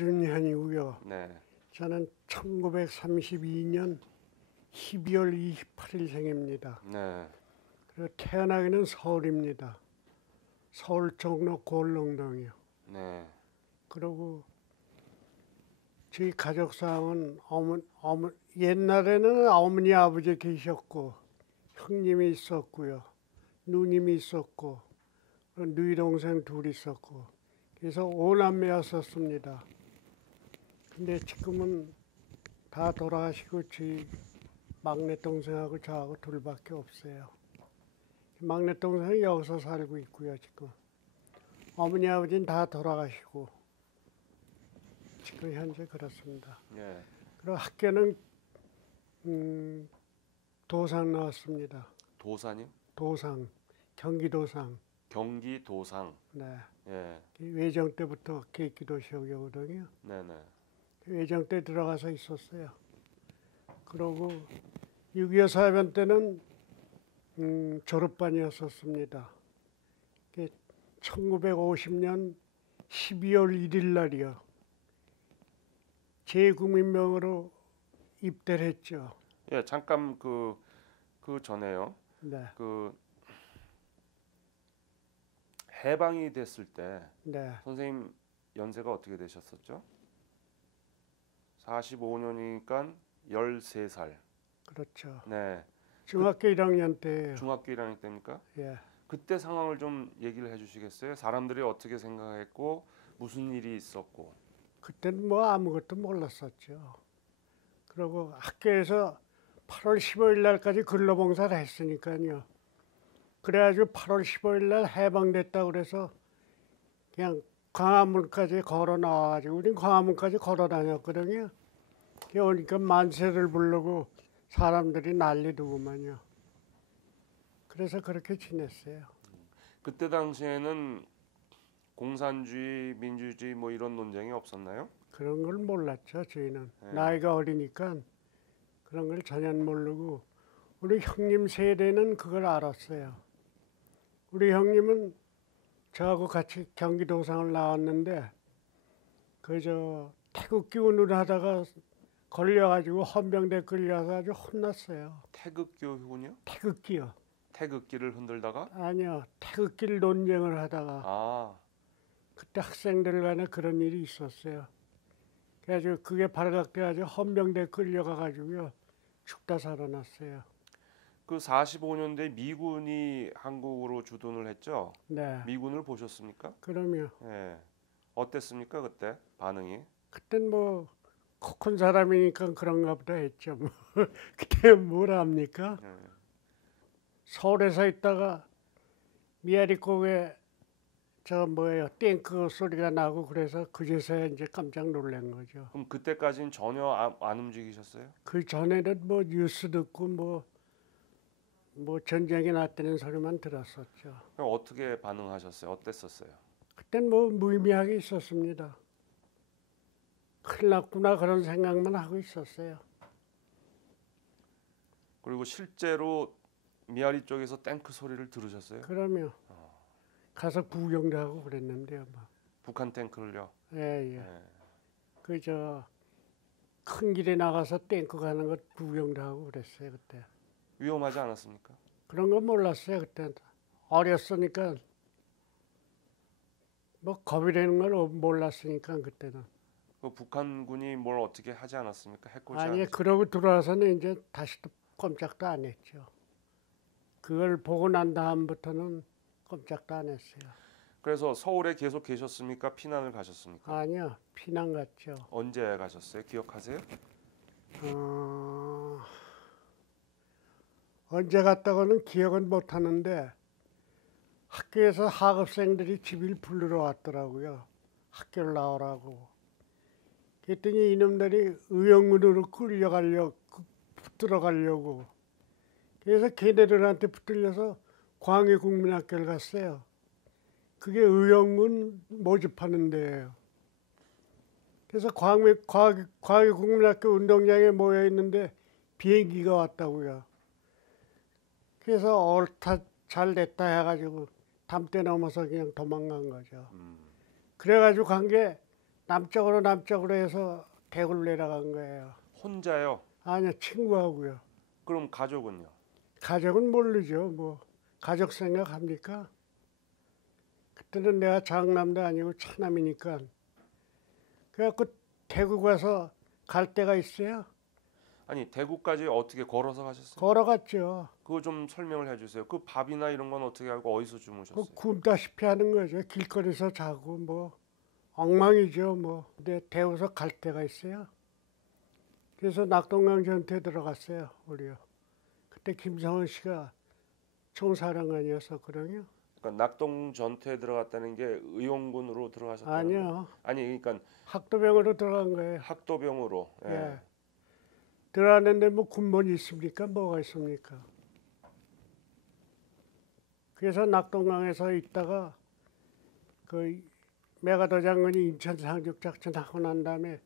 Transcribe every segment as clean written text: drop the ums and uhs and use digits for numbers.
안준현이고요. 네. 저는 1932년 12월 28일생입니다. 네. 그리고 태어나기는 서울입니다. 서울 종로 골롱동이요. 네. 그리고 저희 가족상은 옛날에는 어머니 아버지 계셨고 형님이 있었고요. 누님이 있었고 누이 동생 둘 있었고 그래서 오남매였었습니다. 근데 지금은 다 돌아가시고 저희 막내 동생하고 저하고 둘밖에 없어요. 막내 동생은 여기서 살고 있고요. 지금 어머니 아버지는 다 돌아가시고 지금 현재 그렇습니다. 예. 그리고 학교는 도상 나왔습니다. 도산이요? 도상, 경기도상. 경기 도상. 네. 예. 외정 때부터 계기도시역이거든요. 네네. 외정 때 들어가서 있었어요. 그러고 6.25 사변 때는 졸업반이었었습니다. 1950년 12월 1일 날이요. 재국민병으로 입대를 했죠. 예, 잠깐 그 전에요. 네. 그 해방이 됐을 때 네. 선생님 연세가 어떻게 되셨었죠? 45년이니까 13살. 그렇죠. 네. 중학교 1학년 때예요. 중학교 1학년 때입니까? 예. 그때 상황을 좀 얘기를 해주시겠어요? 사람들이 어떻게 생각했고 무슨 일이 있었고. 그때는 뭐 아무것도 몰랐었죠. 그리고 학교에서 8월 15일 날까지 근로봉사를 했으니까요. 그래가지고 8월 15일 날 해방됐다고 그래서 그냥 광화문까지 걸어 나와가지고 우린 광화문까지 걸어 다녔거든요. 그러니까 만세를 부르고 사람들이 난리더구만요. 그래서 그렇게 지냈어요. 그때 당시에는 공산주의, 민주주의 뭐 이런 논쟁이 없었나요? 그런 걸 몰랐죠, 저희는. 네. 나이가 어리니까 그런 걸 전혀 모르고 우리 형님 세대는 그걸 알았어요. 우리 형님은 저하고 같이 경기도상을 나왔는데 그저 태극기 운운하다가 걸려가지고 헌병대 끌려가지고 혼났어요. 태극교훈이요? 태극기요. 태극기를 흔들다가? 아니요. 태극기를 논쟁을 하다가 아, 그때 학생들 간에 그런 일이 있었어요. 그래가지고 그게 발각돼가지고 헌병대 끌려가가지고요. 죽다 살아났어요. 그 45년대 미군이 한국으로 주둔을 했죠? 네. 미군을 보셨습니까? 그러면 예. 어땠습니까 그때 반응이? 그땐 뭐 코 큰 사람이니까 그런가 보다 했죠. 뭐. 그때 뭘 합니까? 예. 서울에서 있다가 미아리곡에 저 뭐예요 탱크 소리가 나고 그래서 그제서야 이제 깜짝 놀란 거죠. 그럼 그때까지는 전혀 안 움직이셨어요? 그 전에는 뭐 뉴스 듣고 뭐 전쟁이 났다는 소리만 들었었죠. 그럼 어떻게 반응하셨어요? 어땠었어요? 그땐 뭐 무의미하게 있었습니다. 큰일 났구나 그런 생각만 하고 있었어요. 그리고 실제로 미아리 쪽에서 탱크 소리를 들으셨어요? 그러면 가서 구경도 하고 그랬는데요. 막. 북한 탱크를요? 예. 예. 그 큰 길에 나가서 탱크 가는 것 구경도 하고 그랬어요 그때. 위험하지 않았습니까? 그런 건 몰랐어요 그때. 어렸으니까 뭐 겁이 되는 걸 몰랐으니까 그때는. 그 북한군이 뭘 어떻게 하지 않았습니까? 해코지 아니 않았습니까? 그러고 들어와서는 이제 다시 또 꼼짝도 안 했죠. 그걸 보고 난 다음부터는 꼼짝도 안 했어요. 그래서 서울에 계속 계셨습니까? 피난을 가셨습니까? 아니요 피난 갔죠. 언제 가셨어요? 기억하세요? 언제 갔다고는 기억은 못 하는데 학교에서 학업생들이 집을 부르러 왔더라고요. 학교를 나오라고. 그랬더니 이놈들이 의형문으로 붙들어가려고. 그래서 걔네들한테 붙들려서 광해국민학교를 갔어요. 그게 의형문 모집하는 데예요. 그래서 광해국민학교 운동장에 모여 있는데 비행기가 왔다고요. 그래서 옳다 잘 됐다 해가지고 담대 넘어서 그냥 도망간 거죠. 그래가지고 간 게 남쪽으로 해서 대구를 내려간 거예요. 혼자요? 아니요, 친구하고요. 그럼 가족은요? 가족은 모르죠. 뭐 가족 생각합니까? 그때는 내가 장남도 아니고 차남이니까. 그래갖고 대구 가서 갈 데가 있어요. 아니 대구까지 어떻게 걸어서 가셨어요? 걸어갔죠. 그거 좀 설명을 해주세요. 그 밥이나 이런 건 어떻게 하고 어디서 그 주무셨어요? 굶다시피 하는 거죠. 길거리에서 자고 뭐 엉망이죠. 뭐 근데 대구서 갈 데가 있어요. 그래서 낙동강 전투에 들어갔어요. 우리요. 그때 김성원 씨가 총사령관이었었거든요. 그러니까 낙동 전투에 들어갔다는 게 의용군으로 들어가셨다는 거예요? 아니요. 아니 그러니까 학도병으로 들어간 거예요. 학도병으로. 예. 예. 들어갔는데 뭐 군번이 있습니까? 뭐가 있습니까? 그래서 낙동강에서 있다가 그 메가더 장군이 인천 상륙 작전 하고 난 다음에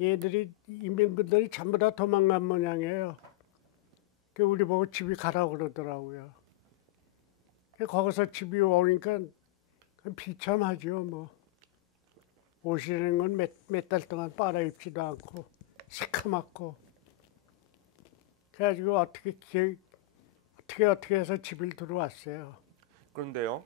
얘들이 인민군들이 전부 다 도망간 모양이에요. 그 우리 보고 집이 가라고 그러더라고요. 그 거기서 집이 오니까 비참하죠. 뭐 옷이라는 건 몇 달 동안 빨아입지도 않고 시커멓고. 그래가지고 어떻게 해서 집을 들어왔어요. 그런데요.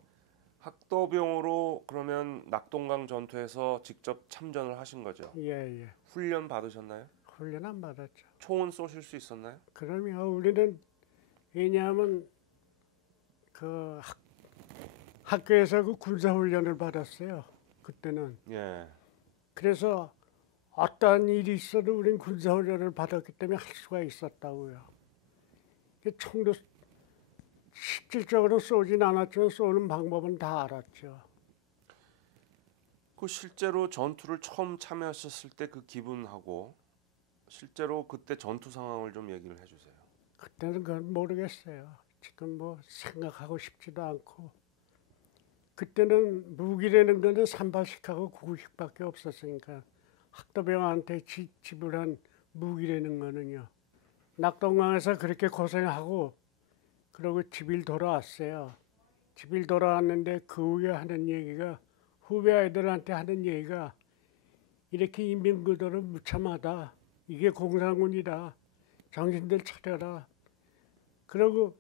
학도병으로 그러면 낙동강 전투에서 직접 참전을 하신 거죠? 예. 훈련 받으셨나요? 훈련 안 받았죠. 총은 쏘실 수 있었나요? 그러면 우리는 왜냐하면 그 학교에서 그 군사 훈련을 받았어요. 그때는. 예. 그래서 어떠한 일이 있어도 우린 군사 훈련을 받았기 때문에 할 수가 있었다고요. 그 총도 실질적으로 쏘진 않았지만 쏘는 방법은 다 알았죠. 그 실제로 전투를 처음 참여하셨을 때 그 기분하고 실제로 그때 전투 상황을 좀 얘기를 해주세요. 그때는 그건 모르겠어요. 지금 뭐 생각하고 싶지도 않고. 그때는 무기라는 거는 38식하고 9식밖에 없었으니까 학도병한테 지불한 무기라는 거는요. 낙동강에서 그렇게 고생하고 그러고 집일 돌아왔어요. 집일 돌아왔는데 그 후에 하는 얘기가 후배 아이들한테 하는 얘기가 이렇게 인민군들은 무참하다. 이게 공산군이다. 정신들 차려라. 그러고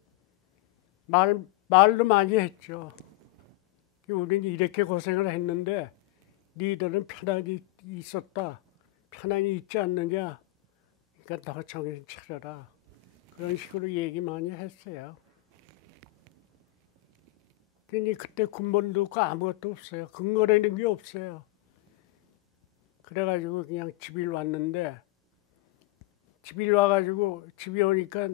말도 많이 했죠. 우리는 이렇게 고생을 했는데 니들은 편안히 있었다. 편안히 있지 않느냐. 그러니까 너 정신 차려라. 그런 식으로 얘기 많이 했어요. 그러니 그때 군번도 없고 아무것도 없어요. 근거라는 게 없어요. 그래가지고 그냥 집일 왔는데 집일 와가지고 집에 오니까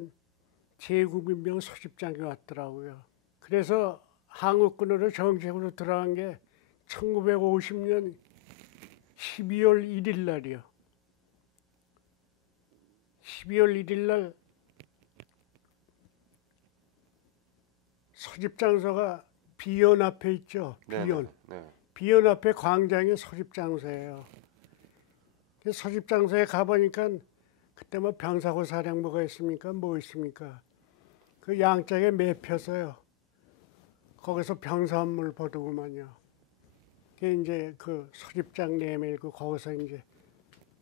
제국민병 소집장이 왔더라고요. 그래서 한국군으로 정식으로 들어간 게 1950년 12월 1일 날이요. 12월 1일 날 소집장소가 비연 앞에 있죠. 비연. 네. 비연 앞에 광장이 소집장소예요. 소집장소에 가보니까 그때 뭐 병사고 사령부가 있습니까? 뭐 있습니까? 그 양짝에 매펴서요. 거기서 병사업물 보더구만요. 그게 이제 그 소집장 내밀고 거기서 이제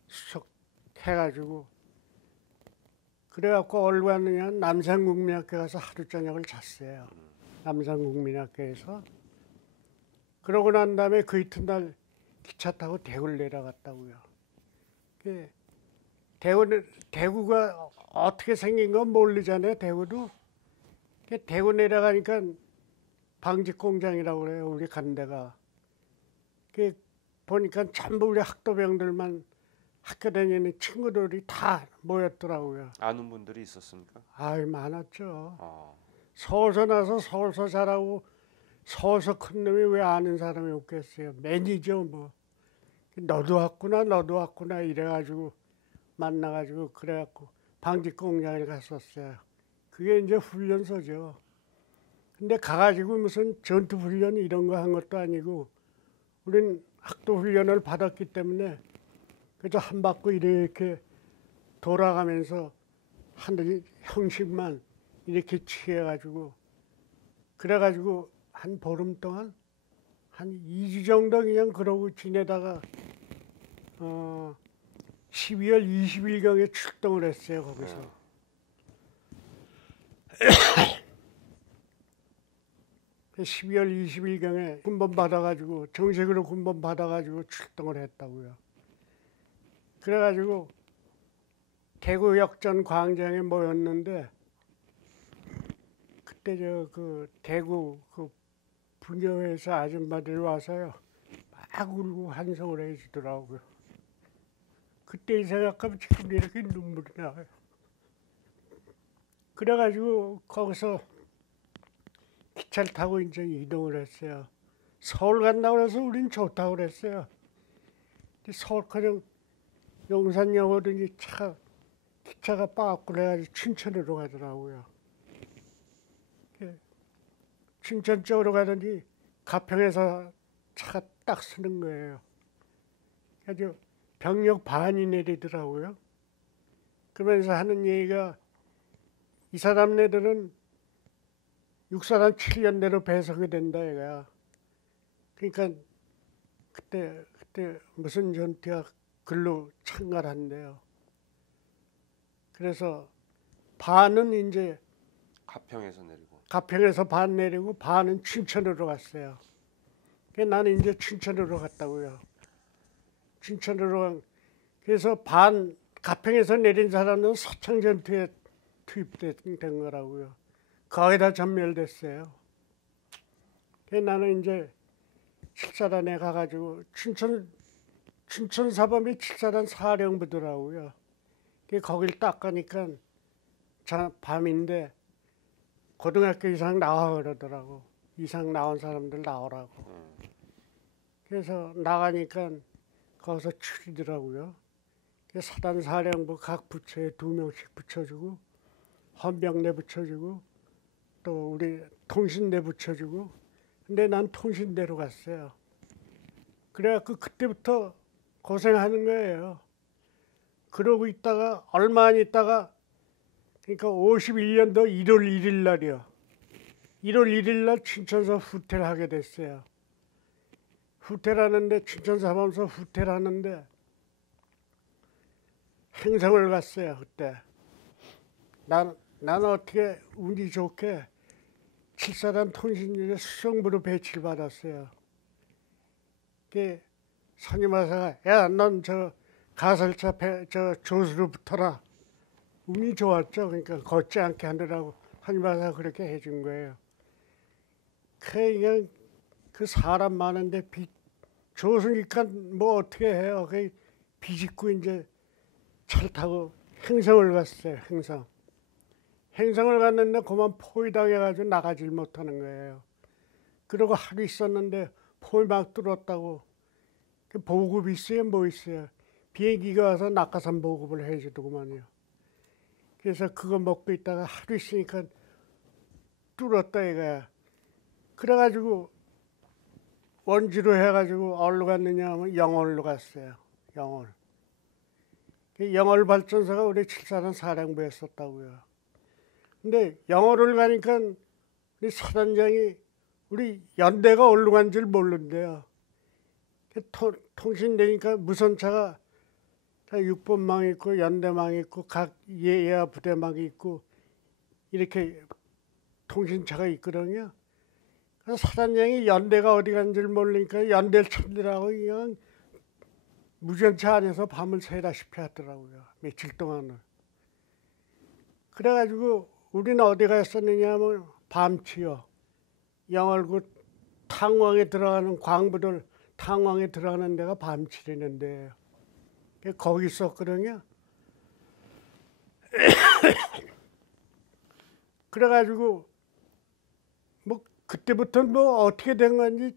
수속해가지고 그래갖고 어디 갔느냐 남산국민학교 가서 하루 저녁을 잤어요. 남산국민학교에서. 그러고 난 다음에 그 이튿날 기차 타고 대구를 내려갔다고요. 대구가 어떻게 생긴 건 모르잖아요. 대구도. 대구 내려가니까 방직공장이라고 그래요. 우리 간 데가. 보니까 전부 우리 학도병들만 학교 다니는 친구들이 다 모였더라고요. 아는 분들이 있었습니까? 아이 많았죠. 아. 서울서 나서 서울서 자라고 서울서 큰 놈이 왜 아는 사람이 없겠어요. 맨이죠 뭐. 너도 왔구나 이래가지고 만나가지고 그래갖고 방직공장에 갔었어요. 그게 이제 훈련소죠. 근데 가가지고 무슨 전투훈련 이런 거 한 것도 아니고 우린 학도훈련을 받았기 때문에 그래서 한 바퀴 이렇게 돌아가면서 한 형식만 이렇게 취해가지고 그래가지고 한 보름 동안 한 2주 정도 그냥 그러고 지내다가 12월 20일경에 출동을 했어요. 거기서. 네. 12월 20일경에 군번 받아가지고 정식으로 군번 받아가지고 출동을 했다고요. 그래가지고 대구 역전 광장에 모였는데 그때 저 그 대구 그 분녀회사 아줌마들이 와서요 막 울고 환성을 해주더라고요. 그때 생각하면 지금 이렇게 눈물이 나요. 그래가지고 거기서 기차를 타고 이제 이동을 했어요. 서울 간다고 그래서 우린 좋다고 그랬어요. 서울커녕 용산역으로 이제 기차가 빠꾸 그래가지고 춘천으로 가더라고요. 춘천 쪽으로 가더니 가평에서 차가 딱 서는 거예요. 아주 병력 반이 내리더라고요. 그러면서 하는 얘기가 이 사람네들은 육사단 7년대로 배속이 된다 얘가. 그러니까 그때 무슨 전투가 글로 참가를 한대요. 그래서 반은 이제 가평에서 반 내리고 반은 춘천으로 갔어요. 그래서 나는 이제 춘천으로 갔다고요. 춘천으로 그래서 반 가평에서 내린 사람은 서창 전투에 투입된 거라고요. 거기다 전멸됐어요. 그래서 나는 이제 7사단에 가가지고 춘천 사범이 7사단 사령부더라고요. 거길 딱 가니까 밤인데 고등학교 이상 나와 그러더라고. 이상 나온 사람들 나오라고. 그래서 나가니까 거기서 추리더라고요. 사단 사령부 각 부처에 2명씩 붙여주고 헌병대 붙여주고 또 우리 통신대 붙여주고. 근데 난 통신대로 갔어요. 그래갖고 그때부터 고생하는 거예요. 그러고 있다가 얼마 안 있다가 그러니까 51년도 1월 1일 날이요. 1월 1일 날 춘천서 후퇴를 하게 됐어요. 후퇴를 하는데 춘천사범서 후퇴를 하는데 행성을 갔어요. 그때 나는 어떻게 운이 좋게 7사단 통신진에 수송부로 배치를 받았어요. 선임하사가 야, 넌 저 가설차 저 조수로 붙어라. 운이 좋았죠. 그러니까 걷지 않게 하느라고 선임하사가 그렇게 해준 거예요. 그냥 그 사람 많은데 조수니까 뭐 어떻게 해요. 비집고 이제 차를 타고 행성을 갔어요. 행성을 갔는데 그만 포위 당해가지고 나가질 못하는 거예요. 그러고 하루 있었는데 포위 막 뚫었다고. 보급이 있어요? 뭐 있어요? 비행기가 와서 낙하산 보급을 해주더구만요. 그래서 그거 먹고 있다가 하루 있으니까 뚫었다 이거야. 그래가지고 원주로 해가지고 어디로 갔느냐 하면 영월로 갔어요. 영월 발전소가 우리 7사단 사령부였었다고요. 근데 영월을 가니까 우리 사단장이 우리 연대가 어디로 간 줄 모른대요. 통신되니까 무선차가 다 6번망 있고 연대망 있고 각 예야 부대망 있고 이렇게 통신차가 있거든요. 그래서 사단장이 연대가 어디 간 줄 모르니까 연대를 찾느라고 그냥 무전차 안에서 밤을 새다시피 하더라고요. 며칠 동안은. 그래가지고 우리는 어디 갔었느냐 하면 밤치요. 영월구 탕왕에 들어가는 광부들 탕왕에 들어가는 데가 밤치라는 데예요. 거기 있었거든요. 그래가지고 뭐 그때부터 뭐 어떻게 된 건지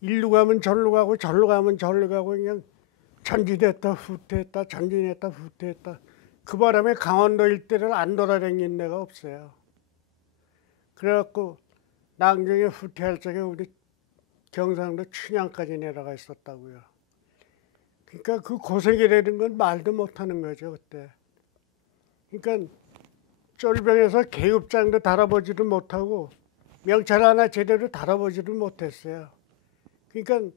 일로 가면 절로 가고 절로 가면 절로 가고 그냥 전진했다 후퇴했다 전진했다 후퇴했다. 그 바람에 강원도 일대를 안 돌아다닌 데가 없어요. 그래갖고 낭정에 후퇴할 적에 우리 경상도 춘향까지 내려가 있었다고요. 그러니까 그 고생이라는 건 말도 못하는 거죠 그때. 그러니까 쫄병에서 계급장도 달아보지도 못하고 명찰 하나 제대로 달아보지도 못했어요. 그러니까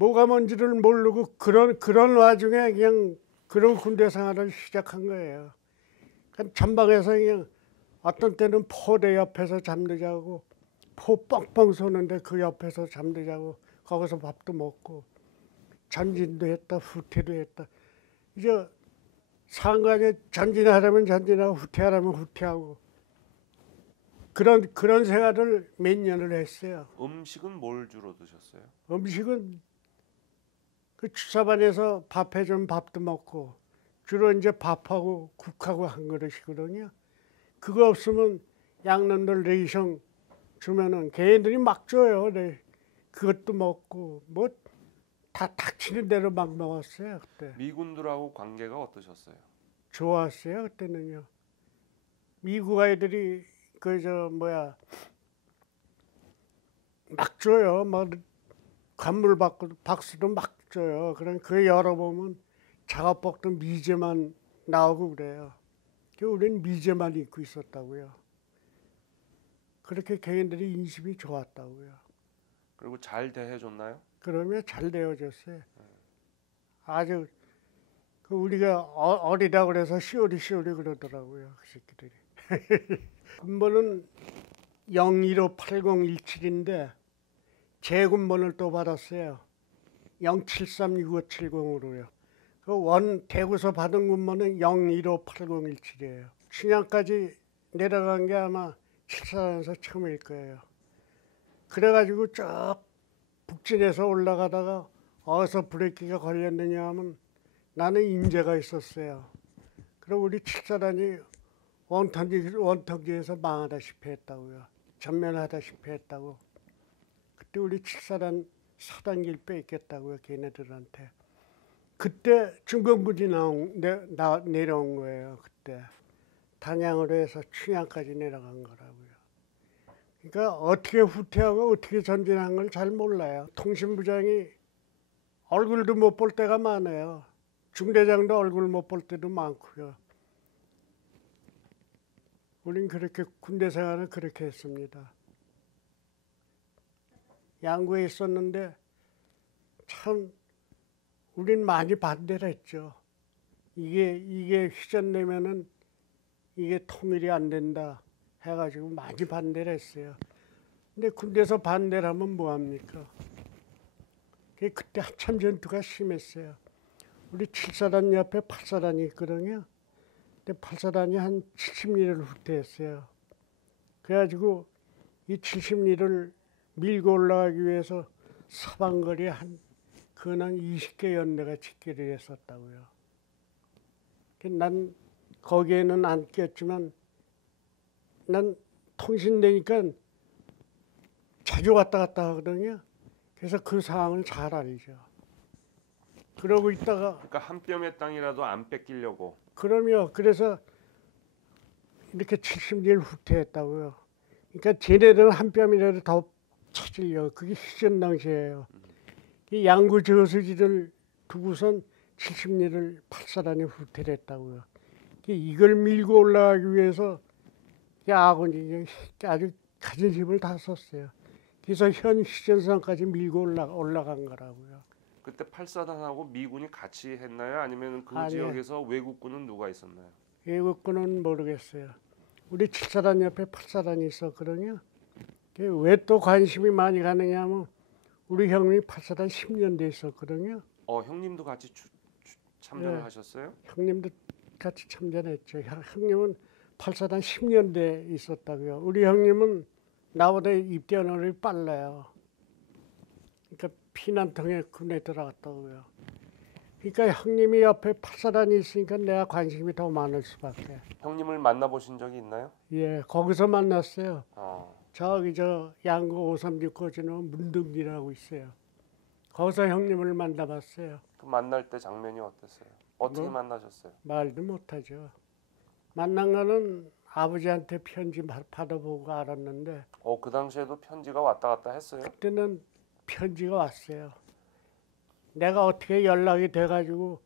뭐가 뭔지를 모르고 그런 와중에 그냥 그런 군대 생활을 시작한 거예요. 그러니까 전방에서 그냥 어떤 때는 포대 옆에서 잠들자고 포 뻥뻥 쏘는데 그 옆에서 잠들자고 거기서 밥도 먹고 전진도 했다 후퇴도 했다. 이제 상관에 전진하려면 전진하고 후퇴하려면 후퇴하고 그런 생활을 몇 년을 했어요. 음식은 뭘 주로 드셨어요? 음식은 그 주사반에서 밥 해주면 밥도 먹고 주로 이제 밥하고 국하고 한 그릇이거든요. 그거 없으면 양놈들 레이션 주면은 걔네들이 막 줘요. 네. 그것도 먹고 뭐 다 닥치는 대로 막 먹었어요 그때. 미군들하고 관계가 어떠셨어요? 좋았어요 그때는요. 미국 아이들이 그 저 뭐야 막 줘요. 막 관물 받고 박수도 막 줘요. 그럼 그 열어보면 작업복도 미제만 나오고 그래요. 우리는 미제만 입고 있었다고요. 그렇게 개인들이 인심이 좋았다고요. 그리고 잘 대해줬나요? 그러면 잘 되어졌어요. 아주 그 우리가 어리다 그래서 시오리 그러더라고요. 그 새끼들이. 군번은 0158017인데 재군번을 또 받았어요. 0736570으로요. 그 대구서 받은 군번은 0158017이에요. 춘향까지 내려간 게 아마 7사단에서 처음일 거예요. 그래가지고 쭉 북진에서 올라가다가 어디서 브레이크가 걸렸느냐 하면 나는 인재가 있었어요. 그리고 우리 7사단이 원통지에서 망하다시피 했다고요. 전면하다시피 했다고. 그때 우리 7사단 사단길 뺏겼다고요. 걔네들한테. 그때 중공군이 내려온 거예요. 그때 단양으로 해서 춘향까지 내려간 거라고요. 그러니까 어떻게 후퇴하고 어떻게 전진한 걸 잘 몰라요. 통신부장이 얼굴도 못 볼 때가 많아요. 중대장도 얼굴 못 볼 때도 많고요. 우린 그렇게 군대 생활을 그렇게 했습니다. 양구에 있었는데 참 우린 많이 반대를 했죠. 이게 휘전되면은 이게 통일이 안 된다 해가지고 많이 반대를 했어요. 근데 군대에서 반대를 하면 뭐합니까? 그때 한참 전투가 심했어요. 우리 7사단 옆에 8사단이 있거든요. 근데 8사단이 한 70리를 후퇴했어요. 그래가지고 이 70리를 밀고 올라가기 위해서 사방거리에 한 그냥 20개 연대가 집결을 했었다고요. 난 거기에는 안 꼈지만 난 통신되니까 자주 왔다 갔다 하거든요. 그래서 그 상황을 잘 알죠. 그러고 있다가 그러니까 한 뼘의 땅이라도 안 뺏기려고. 그러면 그래서 이렇게 70리를 후퇴했다고요. 그러니까 쟤네들은 한 뼘이라도 더 찾으려고. 그게 휴전 당시예요. 이 양구 저수지를 두고선 70리를 8사단이 후퇴를 했다고요. 이걸 밀고 올라가기 위해서 아군이 아주 가진 힘을 다 썼어요. 그래서 현 휴전선까지 밀고 올라간 거라고요. 그때 8사단하고 미군이 같이 했나요? 아니면 그 아니요. 지역에서 외국군은 누가 있었나요? 외국군은 모르겠어요. 우리 7사단 옆에 8사단이 있었거든요. 왜 또 관심이 많이 가느냐 하면 우리 형님이 8사단 10년대 있었거든요. 형님도 같이 참전을 네. 하셨어요? 형님도 같이 참전했죠. 형님은 8사단 10년대 있었다고요. 우리 형님은 나보다 입대하는 빨라요. 그러니까 피난통에 군에 들어갔다고요. 그러니까 형님이 옆에 8사단이 있으니까 내가 관심이 더 많을 수밖에. 형님을 만나보신 적이 있나요? 예, 거기서 만났어요. 어. 저기 양구 536 지나면 문등리라고 있어요. 거기서 형님을 만나봤어요. 그 만날 때 장면이 어땠어요? 어떻게 뭐? 만나셨어요? 말도 못하죠. 만난 거는 아버지한테 편지 받아보고 알았는데 그 당시에도 편지가 왔다 갔다 했어요? 그때는 편지가 왔어요. 내가 어떻게 연락이 돼가지고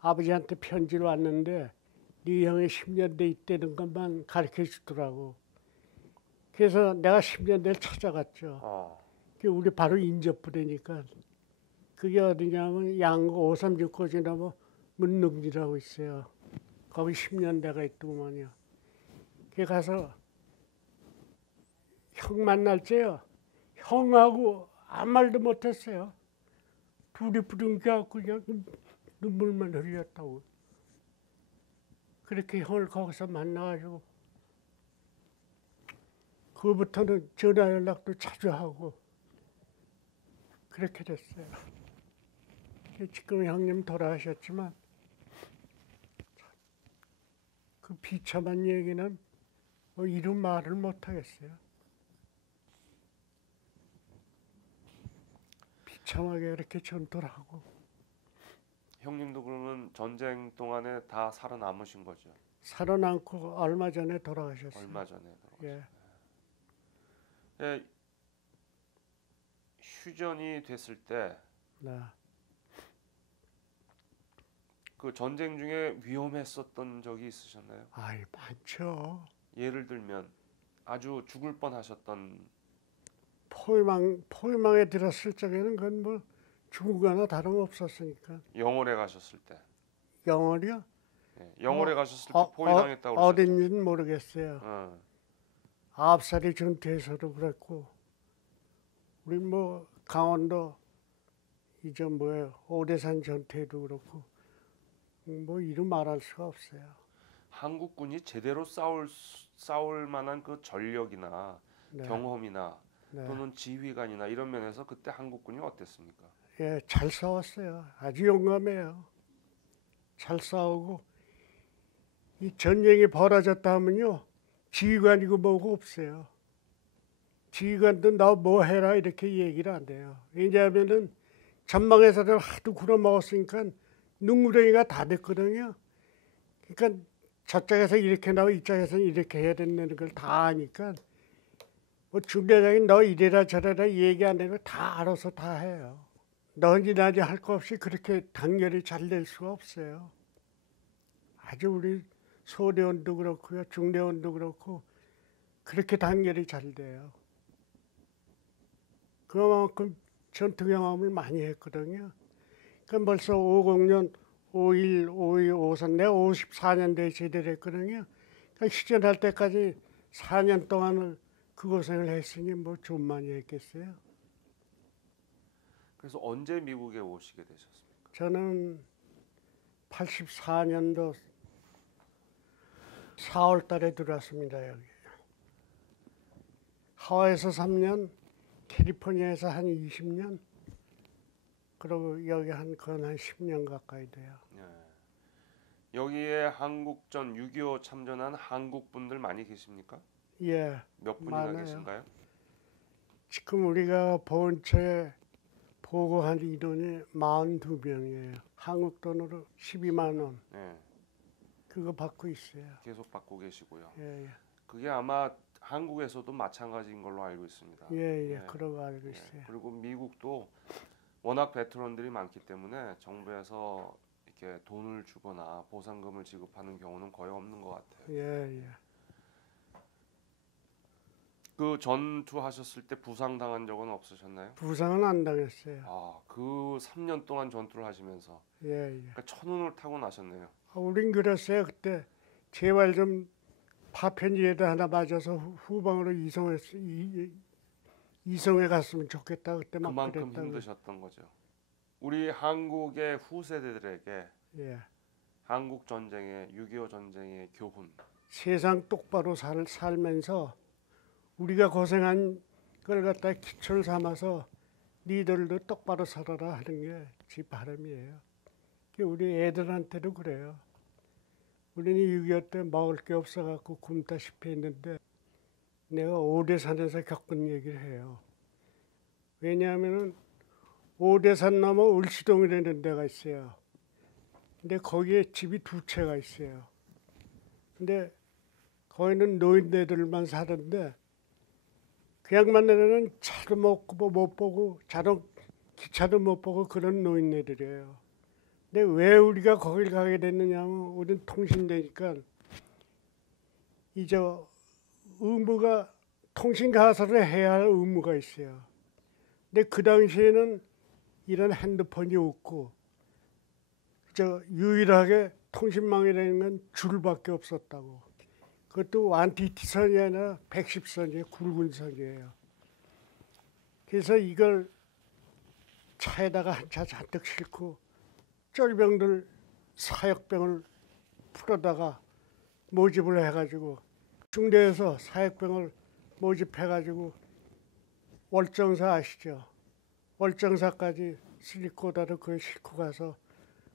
아버지한테 편지를 왔는데 네 형이 10년대 있다는 것만 가르쳐 주더라고. 그래서 내가 10년대를 찾아갔죠. 우리 바로 인접부대니까 그게 어디냐면 양구 536고 지나면 문릉리라고 있어요. 거기 10년 내가 있더구만요. 거기 가서 형 만날 때요. 형하고 아무 말도 못했어요. 둘이 부둥켜갖고 그냥 눈물만 흘렸다고. 그렇게 형을 거기서 만나가지고 그부터는 전화 연락도 자주 하고 그렇게 됐어요. 지금 형님 돌아가셨지만 그 비참한 얘기는 뭐 이루 말을 못하겠어요. 비참하게 그렇게 전투를 하고. 형님도 그러면 전쟁 동안에 다 살아남으신 거죠? 살아남고 얼마 전에 돌아가셨어요. 얼마 전에 돌아가셨어요. 예. 예, 휴전이 됐을 때 네. 그 전쟁 중에 위험했었던 적이 있으셨나요? 아이 많죠. 예를 들면 아주 죽을 뻔하셨던 포위망에 들었을 적에는 그건 뭐 죽은 거나 다름없었으니까. 영월에 가셨을 때, 영월이요? 영월에 가셨을 때 포위당했다고 그러셨죠? 어딘지는 모르겠어요. 9살이 전투에서도 그랬고 우리 뭐 강원도 이제 뭐예요 오대산 전투에도 그렇고 뭐 이루 말할 수가 없어요. 한국군이 제대로 싸울 만한 그 전력이나 네. 경험이나 네. 또는 지휘관이나 이런 면에서 그때 한국군이 어땠습니까? 예, 잘 싸웠어요. 아주 용감해요. 잘 싸우고 이 전쟁이 벌어졌다 하면요 지휘관이고 뭐고 없어요. 지휘관도 너 뭐 해라 이렇게 얘기를 안 돼요. 왜냐하면은 전방에서는 하도 굴어먹었으니까 눈구덩이가 다 됐거든요. 그러니까 저쪽에서 이렇게 나오고 이쪽에서는 이렇게 해야 된다는 걸 다 아니까 뭐 중대장이 너 이래라 저래라 얘기 안 해도 다 알아서 다 해요. 너지 나지 할 거 없이 그렇게 단결이 잘 될 수가 없어요. 아주 우리 소대원도 그렇고요 중대원도 그렇고 그렇게 단결이 잘 돼요. 그만큼 전투 경험을 많이 했거든요. 그럼 벌써 50년, 51, 52, 53, 내가 54년도에 제대를 했거든요. 그러니까 휴전할 때까지 4년 동안을 그 고생을 했으니 뭐 좀 많이 했겠어요. 그래서 언제 미국에 오시게 되셨습니까? 저는 84년도 4월 달에 들어왔습니다. 여기. 하와이에서 3년, 캘리포니아에서 한 20년, 그리고 여기 거의 한 10년 가까이 돼요. 예. 여기에 한국전 6.25 참전한 한국 분들 많이 계십니까? 예, 몇 분이나 많아요. 계신가요? 지금 우리가 본처에 보고한 인원이 42명이에요. 한국 돈으로 12만 원. 예. 그거 받고 있어요. 계속 받고 계시고요. 예, 예. 그게 아마 한국에서도 마찬가지인 걸로 알고 있습니다. 예, 예. 예. 그러고 알고 있어요. 그리고 미국도 워낙 베테랑들이 많기 때문에 정부에서 이렇게 돈을 주거나 보상금을 지급하는 경우는 거의 없는 것 같아요. 예, 예. 그 전투하셨을 때 부상당한 적은 없으셨나요? 부상은 안 당했어요. 아, 그 3년 동안 전투를 하시면서 예, 예. 그러니까 천운을 타고 나셨네요. 우린 그랬어요. 그때 제발 좀 파편지에다 하나 맞아서 후방으로 이송해 갔으면 좋겠다. 그때 막 그만큼 그랬다고. 힘드셨던 거죠. 우리 한국의 후세대들에게 예. 한국 전쟁의 6.25 전쟁의 교훈. 세상 똑바로 살면서 우리가 고생한 걸 갖다 기초를 삼아서 니들도 똑바로 살아라 하는 게 제 바람이에요. 우리 애들한테도 그래요. 우리는 6.25 때 먹을 게 없어갖고 굶다시피 했는데 내가 오대산에서 겪은 얘기를 해요. 왜냐하면은 오대산 넘어 을시동이라는 데가 있어요. 근데 거기에 집이 두 채가 있어요. 근데 거기는 노인네들만 사는데 그 양반네들은 차도 못 보고 기차도 못 보고 그런 노인네들이에요. 근데 왜 우리가 거길 가게 됐느냐면 우리는 통신대니까 이제 의무가 통신 가설을 해야 할 의무가 있어요. 근데 그 당시에는 이런 핸드폰이 없고 저 유일하게 통신망이라는 건 줄밖에 없었다고. 그것도 1TT선이 아니라 110선이에요. 굵은 선이에요. 그래서 이걸 차에다가 한 차 잔뜩 싣고 쫄병들 사역병을 풀어다가 모집을 해가지고 중대에서 사역병을 모집해가지고 월정사 아시죠? 월정사까지 슬리코다를 그걸 싣고 가서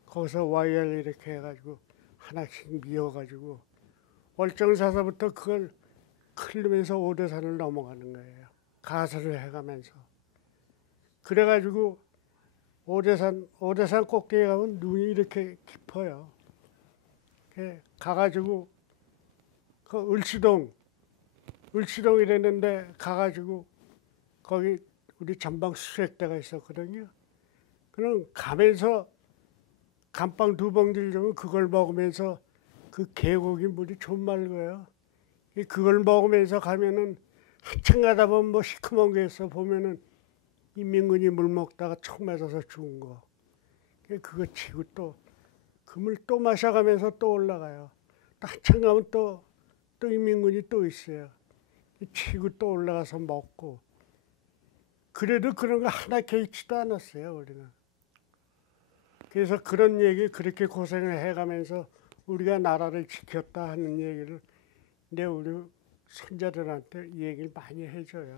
거기서 와이어를 이렇게 해가지고 하나씩 미어가지고 월정사서부터 그걸 클리면서 오대산을 넘어가는 거예요. 가설을 해가면서. 그래가지고 오대산 꼭대기 가면 눈이 이렇게 깊어요. 가가지고 그 을시동이랬는데 가가지고 거기 우리 전방 수색대가 있었거든요. 그럼 가면서 감빵 2봉 들려면 그걸 먹으면서 그 계곡이 물이 좀 맑아요. 그걸 먹으면서 가면은 한참 가다 보면 뭐 시커먼 게 있어 보면은 인민군이 물 먹다가 총 맞아서 죽은 거. 그거 치고 또 그 물 또 마셔가면서 또 올라가요. 또 한참 가면 또 인민군이 또 있어요. 치고 또 올라가서 먹고. 그래도 그런 거 하나 개의치도 않았어요, 우리는. 그래서 그런 얘기 그렇게 고생을 해가면서 우리가 나라를 지켰다 하는 얘기를 내 우리 손자들한테 얘기를 많이 해줘요.